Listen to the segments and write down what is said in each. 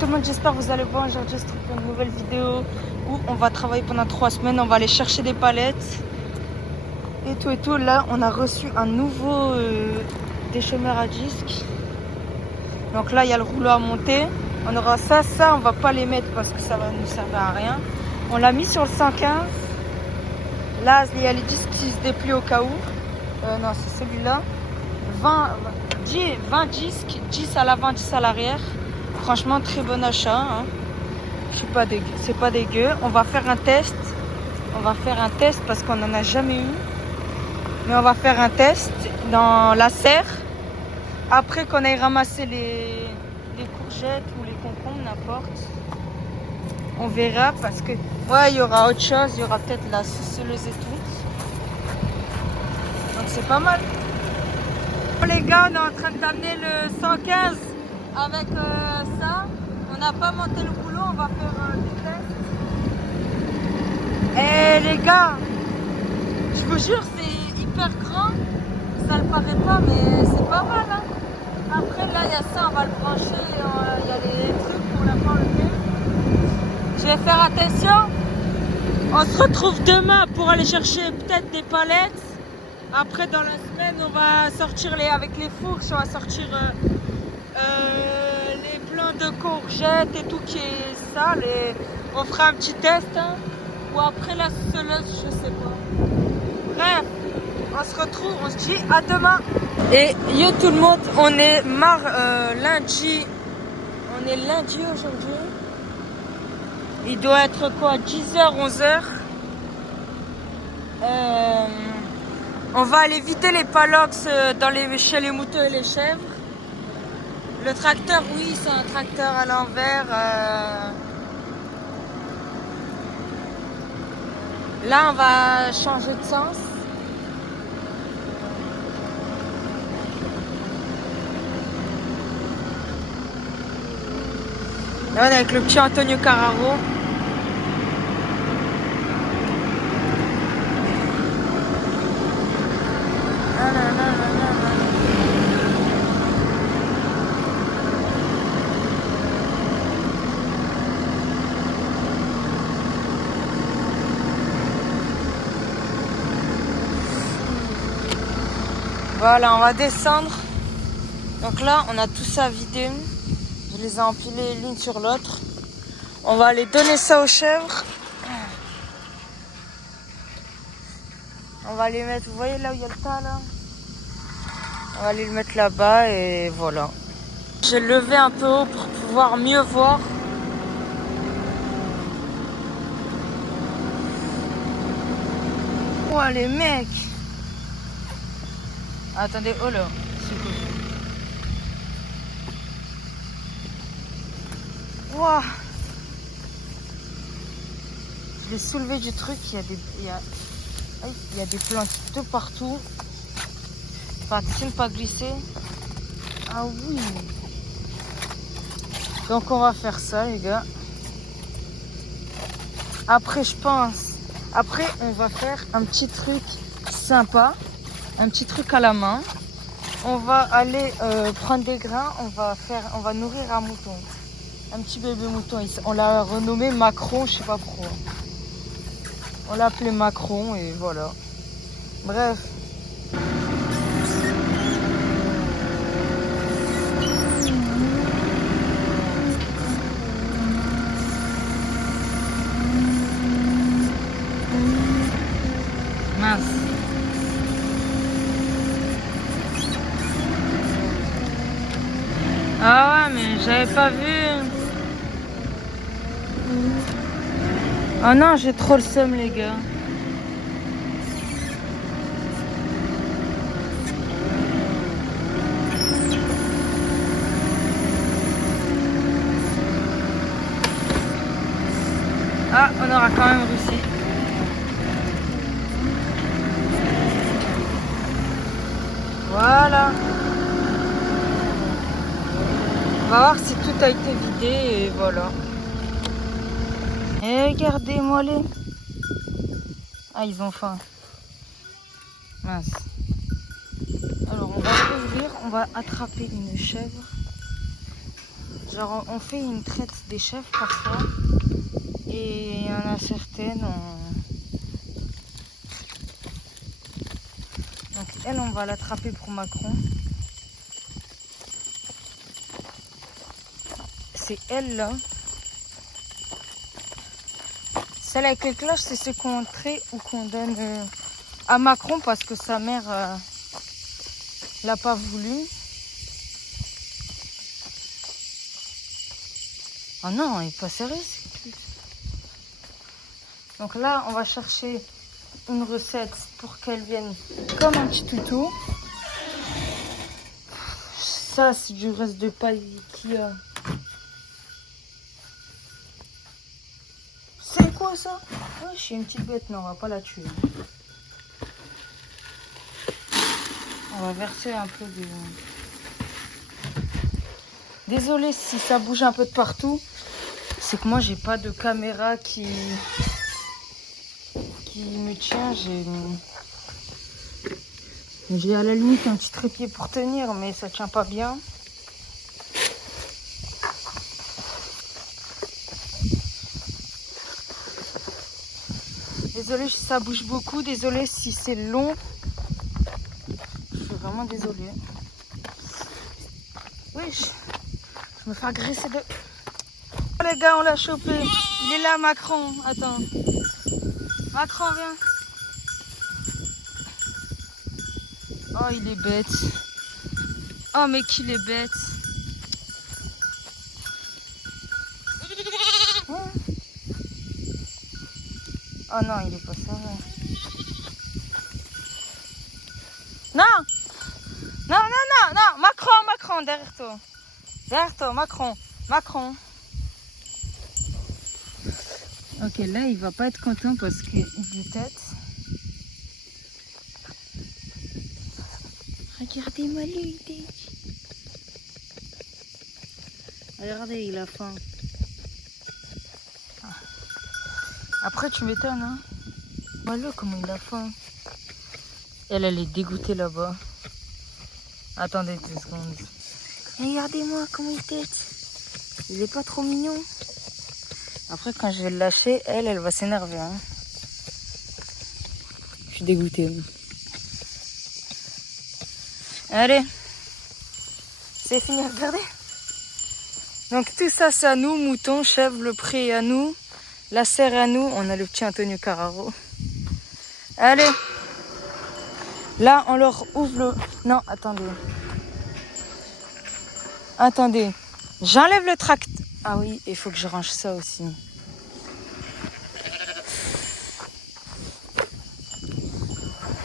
tout le monde, j'espère que vous allez bien. Aujourd'hui, je trouve une nouvelle vidéo où on va travailler pendant 3 semaines. On va aller chercher des palettes et tout et tout. Là, on a reçu un nouveau déchômeur à disque. Donc là, il y a le rouleau à monter. On aura ça, on va pas les mettre parce que ça va nous servir à rien. On l'a mis sur le 115. Là, il y a les disques qui se déplient au cas où. Non, c'est celui-là. 20 disques, 10 à l'avant, 10 à l'arrière. Franchement, très bon achat. Hein. Je suis pas dégueu, c'est pas dégueu. On va faire un test. On va faire un test parce qu'on n'en a jamais eu. Mais on va faire un test dans la serre. Après qu'on aille ramasser les courgettes ou les concombres, n'importe. On verra parce que ouais, il y aura autre chose. Il y aura peut-être la ciselleuse et tout. Donc c'est pas mal. Les gars, on est en train d'amener le 115 avec ça. On n'a pas monté le rouleau, on va faire des tests. Et les gars, je vous jure, c'est hyper grand. Ça le paraît pas, mais c'est pas mal. Hein. Après, là, il y a ça, on va le brancher. Il y a les trucs pour l'enlever. Je vais faire attention. On se retrouve demain pour aller chercher peut-être des palettes. Après, dans la semaine, on va sortir avec les fourches, on va sortir les plants de courgettes et tout qui est sale. Et on fera un petit test. Hein. Ou après la ciselleuse, je sais pas. Bref, on se retrouve, on se dit à demain. Et yo tout le monde, on est lundi. On est lundi aujourd'hui. Il doit être quoi, 10h, 11h. On va aller vider les palox chez les moutons et les chèvres. Le tracteur, oui, c'est un tracteur à l'envers. Là, on va changer de sens. Là, on est avec le petit Antonio Carraro. Voilà, on va descendre. Donc là, on a tout ça vidé. Je les ai empilés l'une sur l'autre. On va aller donner ça aux chèvres. On va les mettre, vous voyez là où il y a le tas là? On va aller le mettre là-bas et voilà. J'ai levé un peu haut pour pouvoir mieux voir. Oh les mecs! Attendez, oh là, wow. Je l'ai soulevé du truc, il y a des plantes de partout. Faut attention de pas glisser. Ah oui. Donc on va faire ça les gars. Après je pense, on va faire un petit truc sympa. Un petit truc à la main. On va aller prendre des grains. On va nourrir un mouton. Un petit bébé mouton. On l'a renommé Macron, je sais pas pourquoi. On l'a appelé Macron et voilà. Bref. Mince. Ah ouais, mais j'avais pas vu. Oh non, j'ai trop le seum, les gars. Ah, on aura quand même réussi. Voilà. On va voir si tout a été vidé et voilà. Et regardez-moi les. Ah, ils ont faim. Mince. Alors, on va ouvrir, on va attraper une chèvre. Genre, on fait une traite des chefs parfois. Et il y en a certaines, donc elle, on va l'attraper pour Macron. C'est elle là. Celle avec les cloches, c'est ce qu'on trait ou qu'on donne à Macron parce que sa mère l'a pas voulu. Oh non, il est pas sérieux. Donc là, on va chercher une recette pour qu'elle vienne comme un petit tuto. Ça, c'est du reste de paille Ikea. C'est quoi ça? Ouais, je suis une petite bête, non, on va pas la tuer. On va verser un peu de... Désolée si ça bouge un peu de partout. C'est que moi, j'ai pas de caméra qui me tient. J'ai à la limite un petit trépied pour tenir, mais ça tient pas bien. Désolée si ça bouge beaucoup, désolée si c'est long. Je suis vraiment désolée. Oui, je me fais agresser de... Oh, les gars, on l'a chopé. Il est là, Macron. Attends. Macron, viens. Oh, il est bête. Oh, mais qu'il est bête. Oh non, il est pas sérieux. Non! Non, non, non, non! Macron, Macron, derrière toi. Derrière toi, Macron. Macron. Ok, là, il va pas être content parce qu'il est tête. Regardez-moi lui, regardez, il a faim. Après, tu m'étonnes, hein. Voilà comment il a faim. Elle est dégoûtée là-bas. Attendez 2 secondes. Regardez-moi comment il tête. Il est pas trop mignon. Après, quand je vais le lâcher, elle va s'énerver. Hein. Je suis dégoûtée. Allez. C'est fini, regardez. Donc tout ça, c'est à nous. Mouton, chèvre, le pré est à nous. La serre est à nous. On a le petit Antonio Carraro. Allez. Là, on leur ouvre le... Non, attendez. Attendez. J'enlève le tract. Ah oui, il faut que je range ça aussi.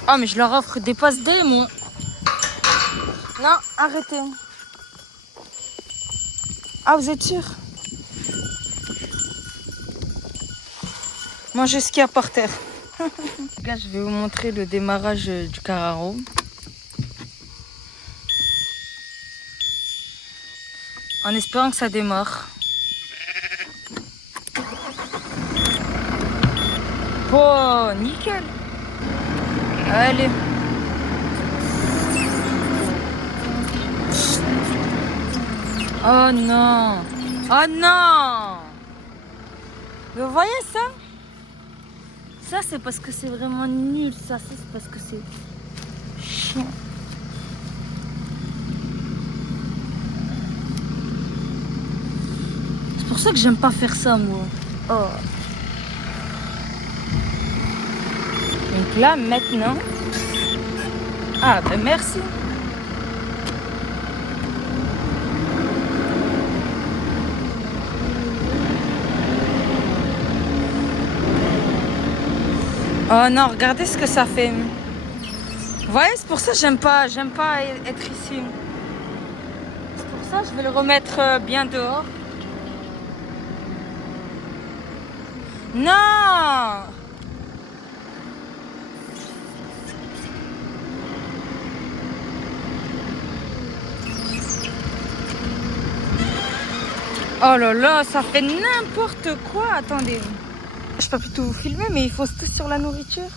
Ah, mais je leur offre des passes D, moi. Non, arrêtez. Ah, vous êtes sûr? Mangez ce qu'il y a par terre. Là, je vais vous montrer le démarrage du Carraro. En espérant que ça démarre. Oh, nickel. Allez. Oh non. Oh non. Vous voyez ça? Ça, c'est parce que c'est vraiment nul. Ça, c'est parce que c'est chiant. C'est pour ça que j'aime pas faire ça, moi. Oh. Donc là, maintenant... Ah, ben merci. Oh non, regardez ce que ça fait. Vous voyez, c'est pour ça que j'aime pas être ici. C'est pour ça que je vais le remettre bien dehors. Non! Oh là là, ça fait n'importe quoi. Attendez. Je peux plus tout filmer, mais il faut tout sur la nourriture.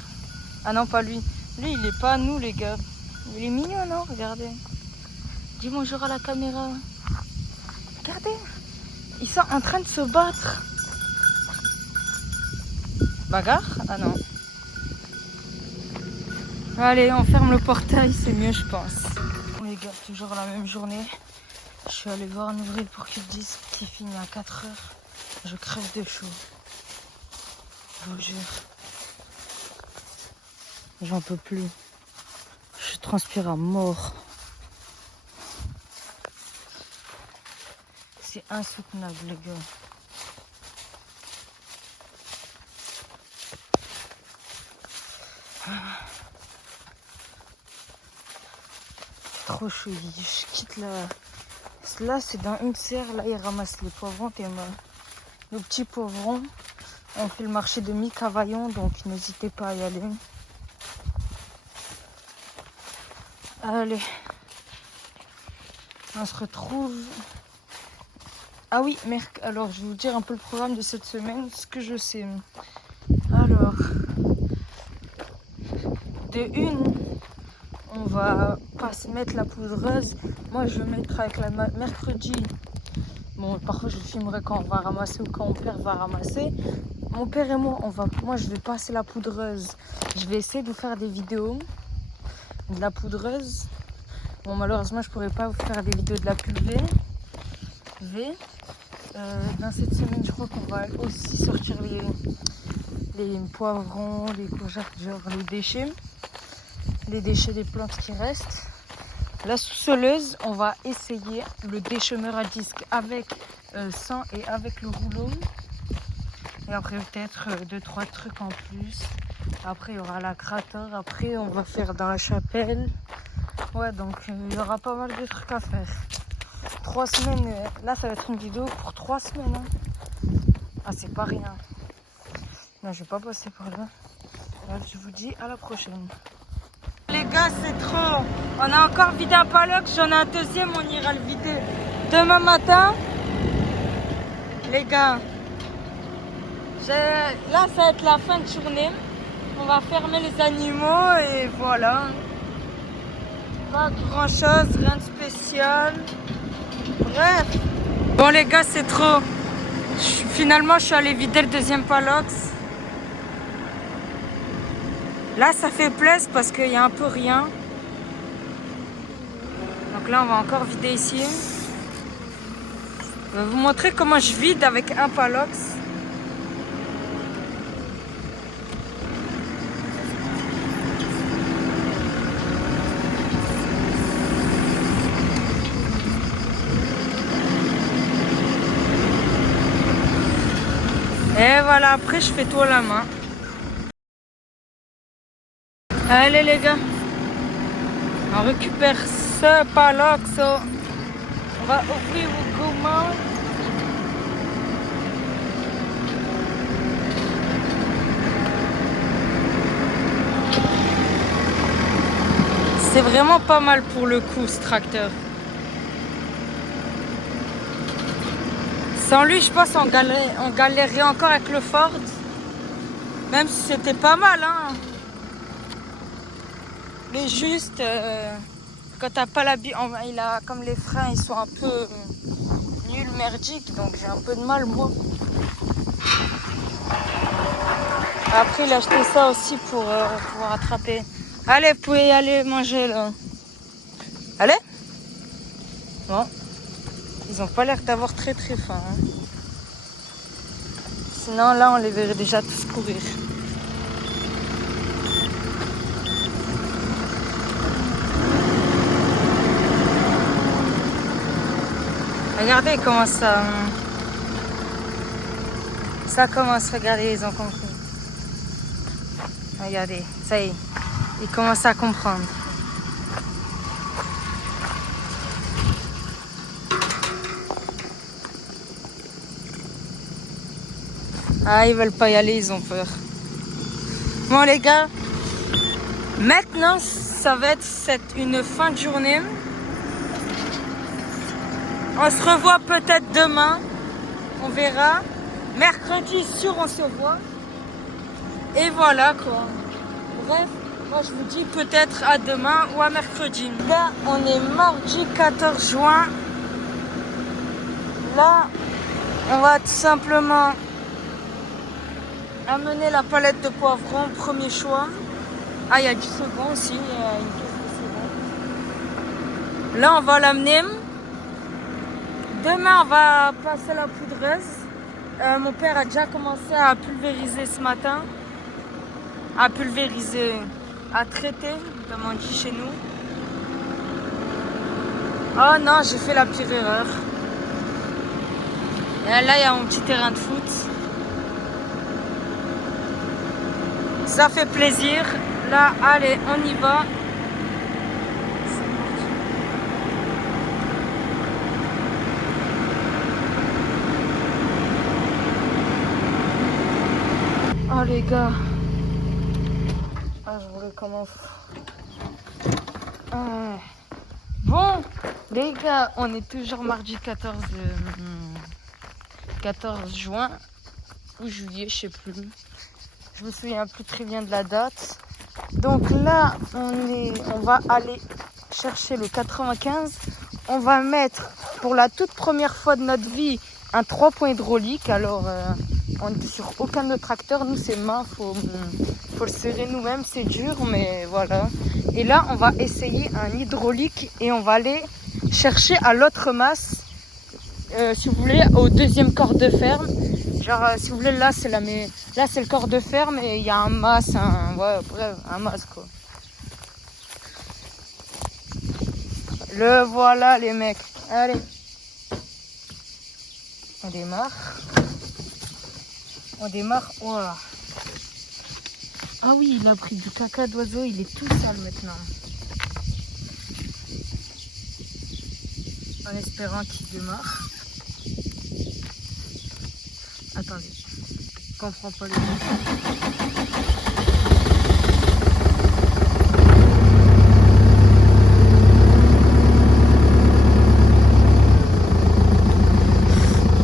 Ah non, pas lui. Lui, il est pas à nous, les gars. Il est mignon, non? Regardez. Dis bonjour à la caméra. Regardez. Ils sont en train de se battre. Bagarre? Ah non. Allez, on ferme le portail, c'est mieux, je pense. Les gars, toujours la même journée. Je suis allée voir un ouvrier pour qu'il dise qu'il finit à 4 heures. Je crève de chaud. Je vous jure. J'en peux plus. Je transpire à mort. C'est insoutenable, les gars. Trop chaud. Je quitte la... Là, c'est dans une serre. Là, ils ramassent les poivrons. Nos petits poivrons. On fait le marché de mi-Cavaillon, donc n'hésitez pas à y aller. Allez. On se retrouve... Ah oui, alors je vais vous dire un peu le programme de cette semaine, ce que je sais. Alors, de une, on va pas se mettre la poudreuse. Moi, je vais mettre avec la mercredi. Bon, parfois je filmerai quand on va ramasser ou quand mon père va ramasser. Mon père et moi, moi je vais passer la poudreuse. Je vais essayer de vous faire des vidéos de la poudreuse. Bon, malheureusement, je pourrais pas vous faire des vidéos de la pulvée. Dans cette semaine, je crois qu'on va aussi sortir les poivrons, les courgettes, genre les déchets des plantes qui restent. La sous-soleuse, on va essayer le déchemeur à disque avec sans et avec le rouleau. Et après peut-être 2-3 trucs en plus. Après il y aura la crateur, après on va faire dans la chapelle. Ouais, donc il y aura pas mal de trucs à faire. 3 semaines, là ça va être une vidéo pour 3 semaines. Hein. Ah, c'est pas rien. Non, je vais pas passer par là. Là, je vous dis à la prochaine. Les gars, c'est trop. On a encore vidé un paddock, j'en ai un deuxième, on ira le vider demain matin. Les gars, là ça va être la fin de journée. On va fermer les animaux et voilà. Pas grand chose, rien de spécial. Bref. Bon les gars, c'est trop. Finalement, je suis allée vider le deuxième palox. Là, ça fait plaisir parce qu'il y a un peu rien. Donc là, on va encore vider ici. Je vais vous montrer comment je vide avec un palox. Et voilà, après je fais tout à la main. Allez les gars, on récupère ce palox. On va ouvrir vos commandes. C'est vraiment pas mal pour le coup ce tracteur. Sans lui, je pense on galérerait encore avec le Ford. Même si c'était pas mal, hein. Mais juste, quand t'as pas il a comme les freins, ils sont un peu nuls, merdiques, donc j'ai un peu de mal, moi. Après, il a acheté ça aussi pour pouvoir attraper. Allez, vous pouvez y aller manger, là. Allez. Bon. Ils ont pas l'air d'avoir très très faim. Hein. Sinon, là, on les verrait déjà tous courir. Regardez comment ça... Ça commence, regardez, ils ont compris. Regardez, ça y est, ils commencent à comprendre. Ah, ils veulent pas y aller, ils ont peur. Bon les gars, maintenant ça va être une fin de journée. On se revoit peut-être demain, on verra. Mercredi sûr on se voit. Et voilà quoi. Bref, moi je vous dis peut-être à demain ou à mercredi. Là on est mardi 14 juin. Là On va tout simplement amener la palette de poivrons, premier choix. Ah, il y a du second aussi, il y a une caisse de second. Là, on va l'amener. Demain, on va passer la poudreuse. Mon père a déjà commencé à pulvériser ce matin. À pulvériser, à traiter, comme on dit chez nous. Oh non, j'ai fait la pire erreur. Et là, il y a mon petit terrain de foot. Ça fait plaisir. Là, allez, on y va. Oh les gars. Ah, je voulais comment. Bon, les gars, on est toujours mardi 14 juin ou juillet, je sais plus. Je me souviens plus très bien de la date. Donc là, on va aller chercher le 95. On va mettre pour la toute première fois de notre vie un 3 points hydraulique. Alors, on n'est sur aucun de nos tracteurs. Nous, c'est main, faut le serrer nous-mêmes. C'est dur, mais voilà. Et là, on va essayer un hydraulique et on va aller chercher à l'autre masse, si vous voulez, au deuxième corps de ferme. Genre, si vous voulez, là, c'est le corps de ferme et il y a un mas, un mas, quoi. Le voilà, les mecs. Allez. On démarre. Voilà. Ah oui, il a pris du caca d'oiseau, il est tout sale maintenant. En espérant qu'il démarre. Attendez, je comprends pas les mots.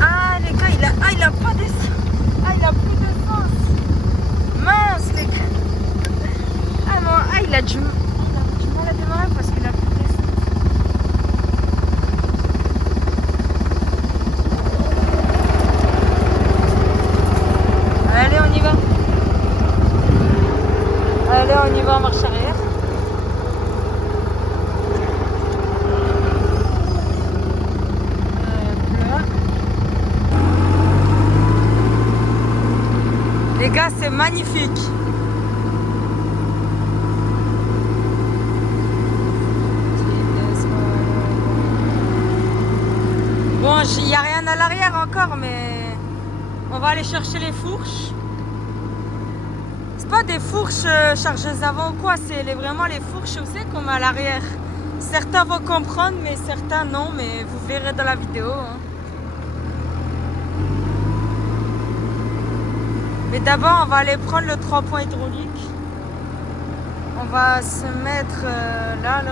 Ah les gars, il a pas d'essence. Ah, il a plus d'essence. Mince les gars. Ah non, il a du mal à démarrer parce qu'il a plus d'essence. Allez, on y va. Allez, on y va en marche arrière. Les gars, c'est magnifique. Bon, il n'y a rien à l'arrière encore, mais on va aller chercher les fourches. C'est pas des fourches chargeuses avant ou quoi, c'est vraiment les fourches, vous savez, qu'on met à l'arrière. Certains vont comprendre, mais certains non, mais vous verrez dans la vidéo. Hein. Mais d'abord, on va aller prendre le 3 points hydraulique. On va se mettre là.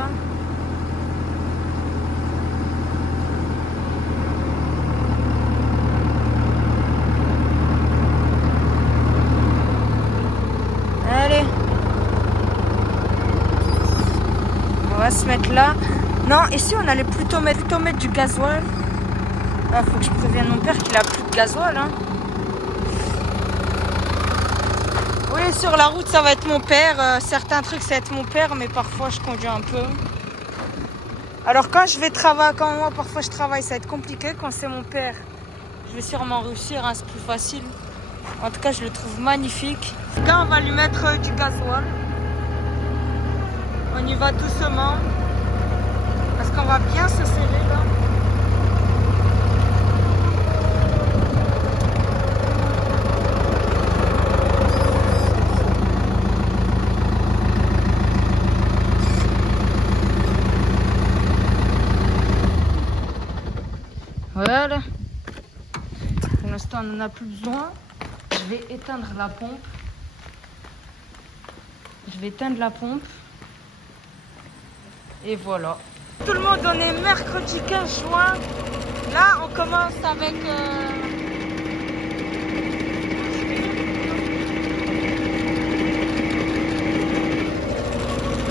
Allez. On va se mettre là. Non, ici, on allait plutôt mettre du gasoil. Ah, faut que je prévienne mon père qu'il a plus de gasoil, hein. Oui, sur la route, ça va être mon père. Certains trucs, ça va être mon père, mais parfois, je conduis un peu. Alors, quand moi, parfois, je travaille, ça va être compliqué. Quand c'est mon père, je vais sûrement réussir, hein, c'est plus facile. En tout cas, je le trouve magnifique. Là, on va lui mettre du gasoil. On y va doucement. Parce qu'on va bien se serrer, là. Voilà. Pour l'instant, on n'en a plus besoin. Je vais éteindre la pompe. Et voilà. Tout le monde, on est mercredi 15 juin. Là, on commence avec...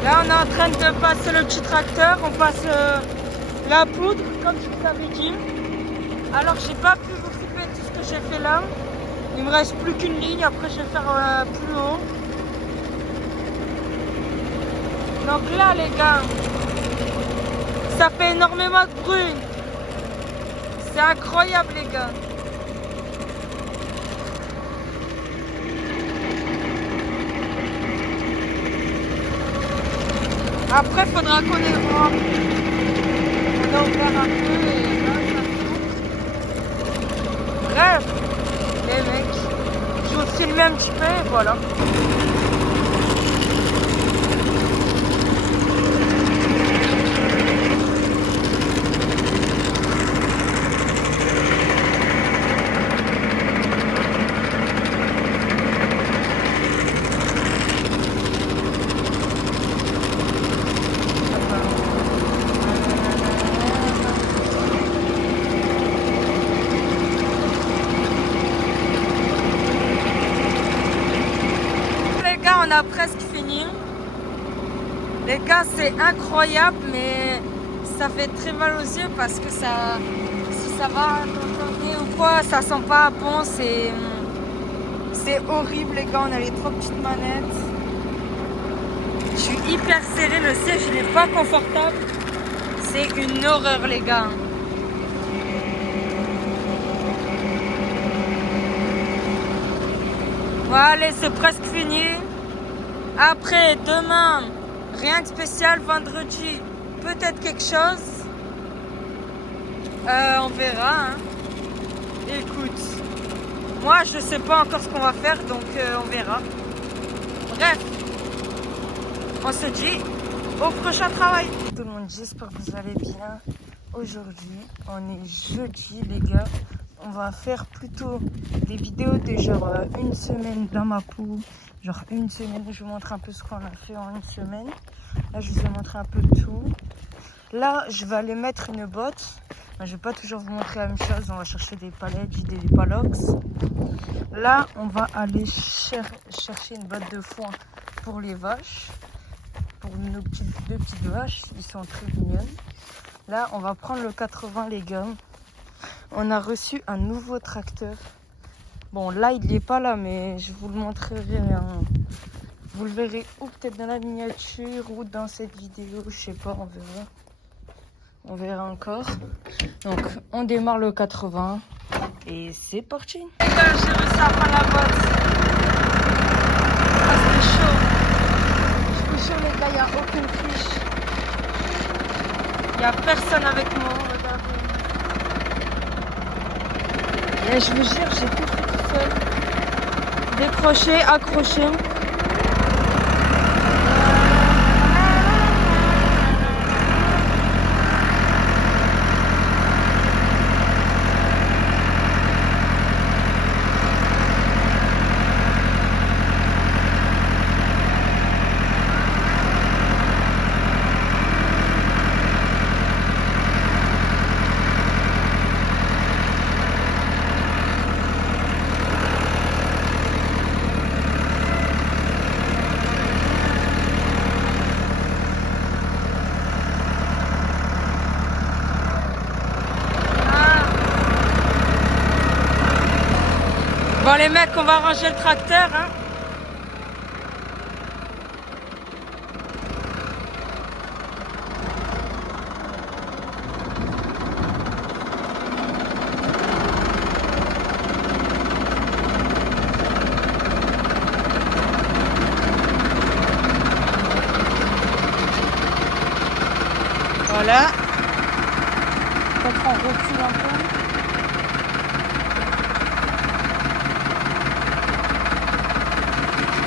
Là, on est en train de passer le petit tracteur. On passe la poudre, comme je vous avais dit. Alors, j'ai pas pu vous couper j'ai fait là. Il me reste plus qu'une ligne, après je vais faire plus haut. Donc là les gars, ça fait énormément de bruit. C'est incroyable les gars. Après faudra qu'on ait droit. On a ouvert un peu et là ça tourne. Bref, les mecs, je vous filme un petit peu et voilà. On a presque fini. Les gars, c'est incroyable, mais ça fait très mal aux yeux parce que ça, si ça va tourner ou quoi, ça sent pas bon. C'est horrible, les gars. On a les trop petites manettes. Je suis hyper serré, le siège il est pas confortable. C'est une horreur, les gars. Voilà, allez, c'est presque fini. Après, demain, rien de spécial. Vendredi, peut-être quelque chose. On verra. Hein. Écoute, moi, je ne sais pas encore ce qu'on va faire, donc on verra. Bref, on se dit au prochain travail. Tout le monde, j'espère que vous allez bien. Aujourd'hui, on est jeudi, les gars. On va faire plutôt des vidéos de genre une semaine dans ma peau. Genre une semaine, je vous montre un peu ce qu'on a fait en une semaine. Là, je vous ai montré un peu tout. Là, je vais aller mettre une botte. Je vais pas toujours vous montrer la même chose. On va chercher des palettes, vider des palox. Là, on va aller chercher une botte de foin pour les vaches. Pour nos deux petites vaches. Ils sont très mignonnes. Là, on va prendre le 80, les gars. On a reçu un nouveau tracteur. Bon, là, il n'est pas là, mais je vous le montrerai. Hein. Vous le verrez ou peut-être dans la miniature ou dans cette vidéo. Je sais pas, on verra. On verra encore. Donc, on démarre le 80. Et c'est parti. Les gars, j'ai réussi à prendre la boîte. Ah, c'est chaud. Je vous jure, les gars, il n'y a aucune fiche. Il n'y a personne avec moi. Regardez. Et je vous jure, j'ai tout fait tout seul. Décrocher, accrocher. Bon les mecs, on va ranger le tracteur, hein. Voilà. Peut-être on recule un peu.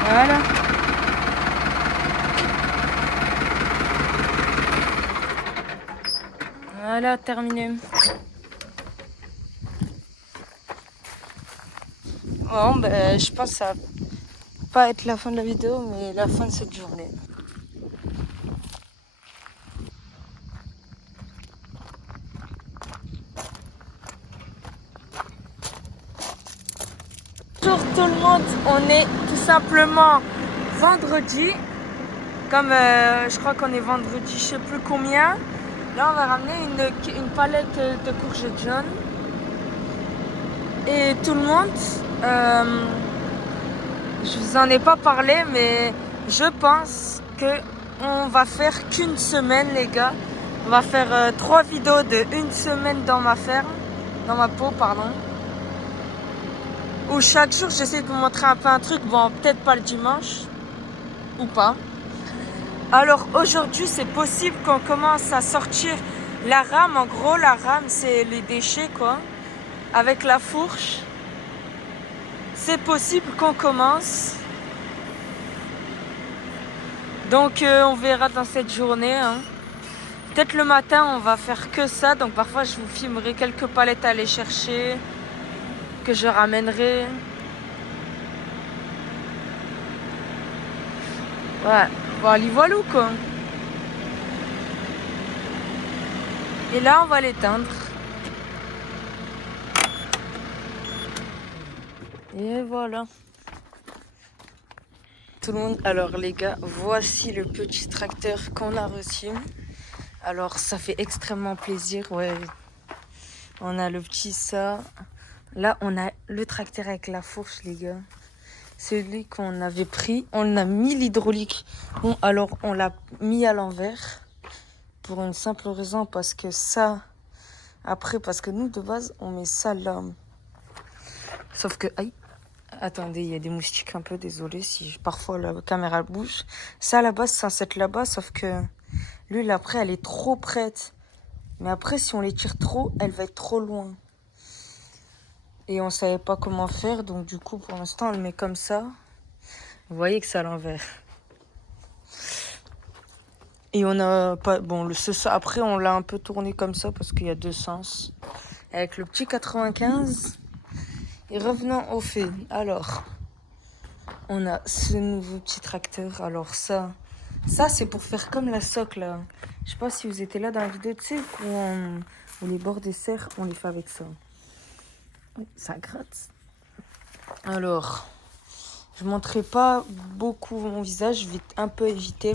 Voilà. Voilà, terminé. Bon, ben, je pense que ça va pas être la fin de la vidéo, mais la fin de cette journée. Bonjour tout le monde, on est tout simplement vendredi. Comme je crois qu'on est vendredi, je sais plus combien. Là, on va ramener une palette de courgettes jaunes. Et tout le monde, je vous en ai pas parlé, mais je pense que on va faire qu'une semaine, les gars. On va faire 3 vidéos de 1 semaine dans ma ferme, dans ma peau, pardon. Où chaque jour, j'essaie de vous montrer un peu un truc. Bon, peut-être pas le dimanche, ou pas. Alors aujourd'hui, c'est possible qu'on commence à sortir la rame. En gros, la rame, c'est les déchets, quoi. Avec la fourche. C'est possible qu'on commence. Donc on verra dans cette journée. Hein. Peut-être le matin, on va faire que ça. Donc parfois, je vous filmerai quelques palettes à aller chercher. Que je ramènerai. Ouais, voilà, voilà quoi. Et là, on va l'éteindre. Et voilà. Tout le monde. Alors les gars, voici le petit tracteur qu'on a reçu. Alors ça fait extrêmement plaisir. Ouais. On a le petit ça. Là, on a le tracteur avec la fourche, les gars. Celui qu'on avait pris, on a mis l'hydraulique. Bon, alors on l'a mis à l'envers. Pour une simple raison, parce que ça... Après, parce que nous, de base, on met ça là. Sauf que... Aïe. Attendez, il y a des moustiques un peu, désolé si parfois la caméra bouge. Ça, à la base, c'est censé être là-bas, sauf que l'huile, après, elle est trop prête. Mais après, si on les tire trop, elle va être trop loin. Et on savait pas comment faire, donc du coup, pour l'instant, on le met comme ça. Vous voyez que c'est à l'envers. Et on a pas... Bon, après, on l'a un peu tourné comme ça, parce qu'il y a 2 sens. Avec le petit 95... Et revenons au fait. Alors, on a ce nouveau petit tracteur. Alors ça c'est pour faire comme la socle là. Je sais pas si vous étiez là dans la vidéo, tu sais, où les bords des serres, on les fait avec ça. Ça gratte. Alors, je montrerai pas beaucoup mon visage, je vais un peu éviter.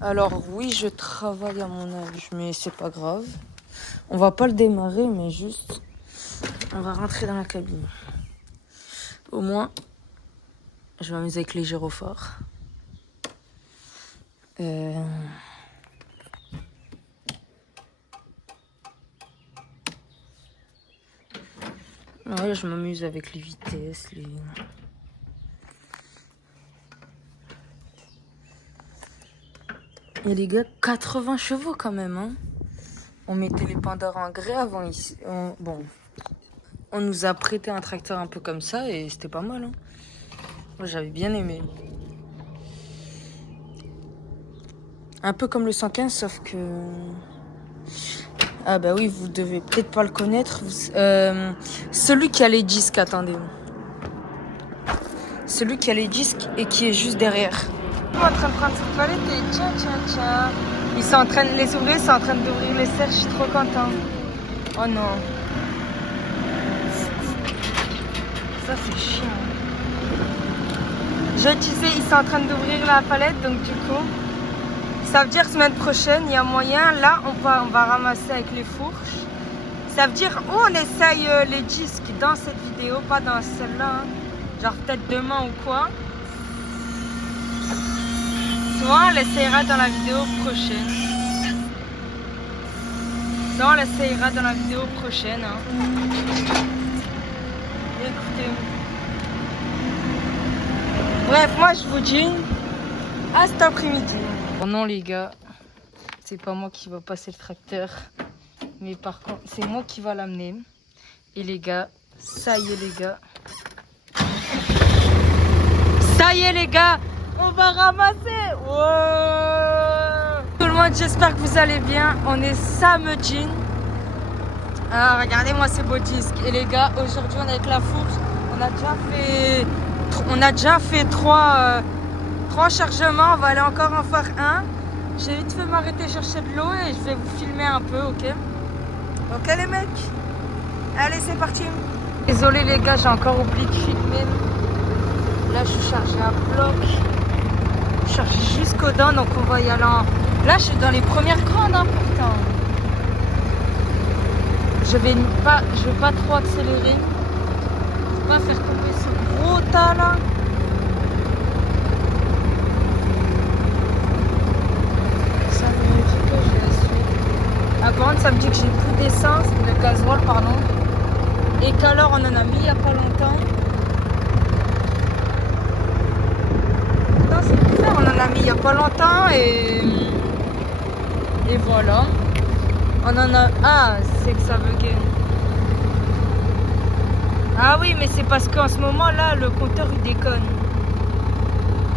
Alors oui, je travaille à mon âge, mais c'est pas grave. On va pas le démarrer, mais juste... On va rentrer dans la cabine. Au moins, je vais m'amuser avec les gyrophares. Ouais, je m'amuse avec les vitesses. Et les gars, 80 chevaux quand même. Hein. On mettait les Pandores en grès avant ici. On nous a prêté un tracteur un peu comme ça et c'était pas mal. Hein. Moi, j'avais bien aimé. Un peu comme le 115, sauf que... Ah bah oui, vous devez peut-être pas le connaître. Celui qui a les disques, attendez. Celui qui a les disques et qui est juste derrière. Ils sont en train de prendre cette palette et tiens. Les ouvriers sont en train d'ouvrir les serres, je suis trop content. Oh non. Ça c'est chiant. Je disais, ils sont en train d'ouvrir la palette, donc du coup, ça veut dire semaine prochaine, il y a moyen. Là, on va ramasser avec les fourches. Ça veut dire, on essaye les disques dans cette vidéo, pas dans celle-là. Hein. Genre peut-être demain ou quoi. Soit on l'essayera dans la vidéo prochaine. Hein. Écoutez. Bref, moi je vous dis à cet après-midi. Bon non les gars, c'est pas moi qui va passer le tracteur. Mais par contre, c'est moi qui va l'amener. Et les gars, ça y est les gars. Ça y est les gars, on va ramasser. Wow. Tout le monde, j'espère que vous allez bien. On est samedi. Ah, regardez-moi ces beaux disques. Et les gars, aujourd'hui on est avec la fourche. On a déjà fait 3 chargements. On va aller encore en faire un. J'ai vite fait m'arrêter chercher de l'eau et je vais vous filmer un peu, ok? Ok les mecs? Allez, c'est parti. Désolé les gars, j'ai encore oublié de filmer. Là, je suis chargée à bloc. Je suis chargée jusqu'aux dents, donc on va y aller en... Là, je suis dans les premières grandes, hein, pourtant. Je vais je vais pas trop accélérer. Je vais pas faire tomber ce gros tas là. Ça me dit que j'ai assez. Ah, par contre, ça me dit que j'ai plus d'essence, de gasoil, pardon. Et qu'alors on en a mis il y a pas longtemps. Non, c'est bizarre, on en a mis il y a pas longtemps et voilà. On en a. Ah, c'est que ça buguait. Ah oui, mais c'est parce qu'en ce moment là, le compteur il déconne.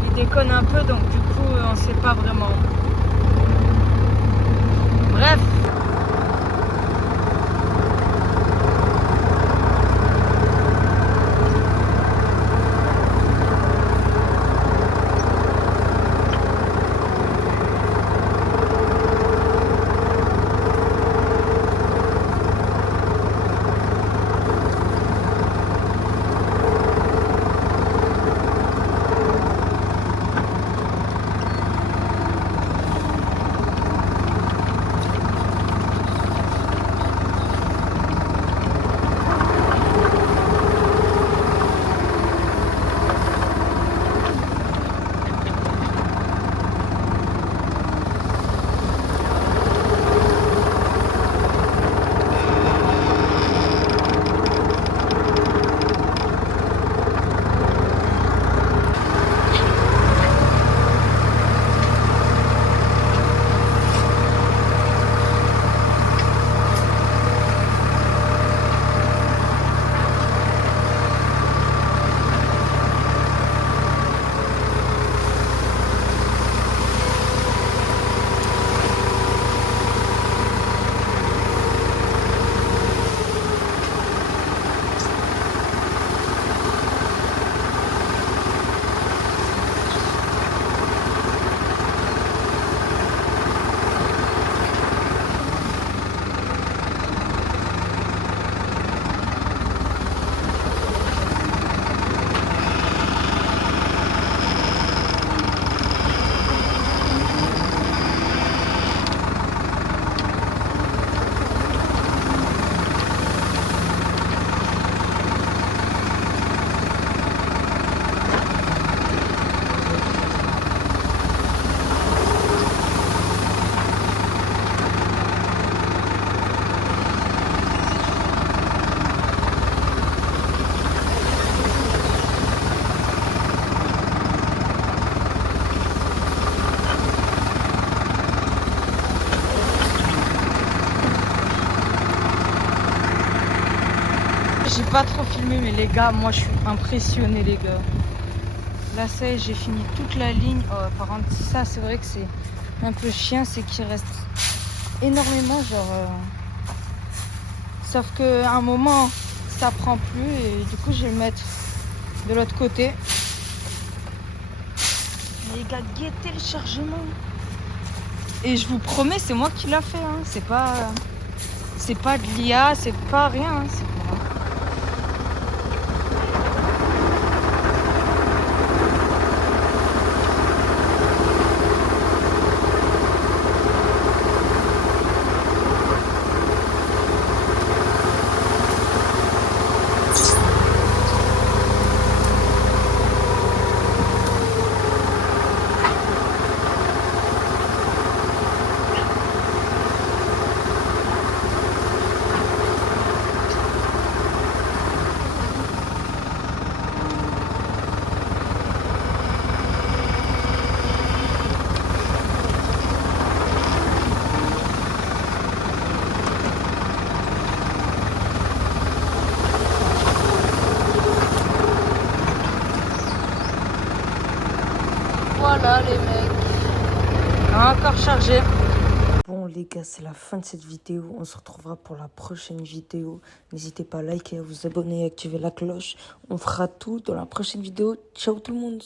Il déconne un peu, donc du coup, on sait pas vraiment. Bref. J'ai pas trop filmé, mais les gars, moi je suis impressionnée, les gars. Là, ça y est, j'ai fini toute la ligne. Oh, par contre, ça, c'est vrai que c'est un peu chiant, c'est qu'il reste énormément, genre. Sauf qu'à un moment, ça prend plus, et du coup, je vais le mettre de l'autre côté. Les gars, guettez le chargement. Et je vous promets, c'est moi qui l'a fait, hein. C'est pas de l'IA, c'est pas rien, hein. C'est pas... Voilà les mecs. Encore chargé. Bon les gars, c'est la fin de cette vidéo. On se retrouvera pour la prochaine vidéo. N'hésitez pas à liker, à vous abonner et à activer la cloche. On fera tout dans la prochaine vidéo. Ciao tout le monde.